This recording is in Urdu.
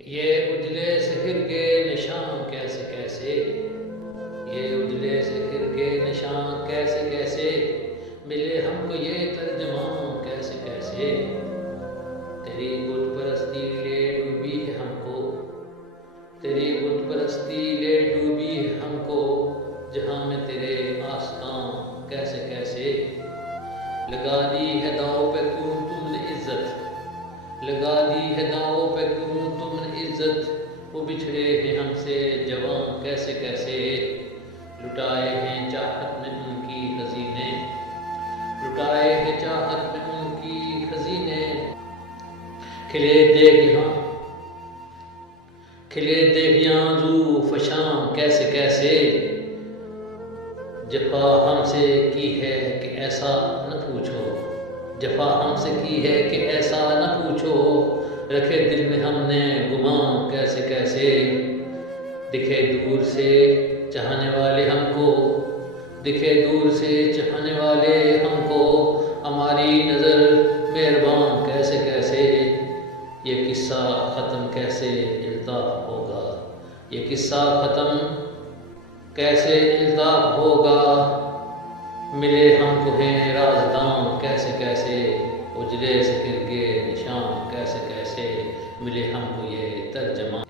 یہ اجلے سحر کے نشان کیسے کیسے، یہ اجلے سحر کے نشان کیسے کیسے ملے ہم کو یہ ترجمان کیسے کیسے۔ تیری بت پرستی لے ڈوبی ہے ہم کو، تیری بت پرستی لے ڈوبی ہے ہم کو، جہاں میں تیرے آستان کیسے کیسے۔ لگا دی ہے داؤ پہ کیوں تم نے عزت، لگا دی ہے داؤ پہ کیوں تم نے عزت، وہ بچھڑے ہیں ہم سے جوان کیسے کیسے۔ لٹائے ہیں چاہت میں ان کی خزینے، لٹائے ہیں چاہت میں ان کی خزینے، کھلے دیکھ کھلے دیکھیاں زو فشاں کیسے کیسے۔ جفا ہم سے کی ہے کہ ایسا نہ پوچھو، جفا ہم سے کی ہے کہ ایسا نہ پوچھو، رکھے دل میں ہم نے گمان کیسے کیسے۔ دکھے دور سے چاہنے والے ہم کو، دکھے دور سے چاہنے والے ہم کو، ہماری نظر مہربان کیسے کیسے۔ یہ قصہ ختم کیسے الطاف ہوگا، یہ قصہ ختم کیسے الطاف ہوگا، ملے ہم کو ہیں رازداں کیسے کیسے، اجلے سحر کے نشان کیسے کیسے، ملے ہم کو یہ ترجمان۔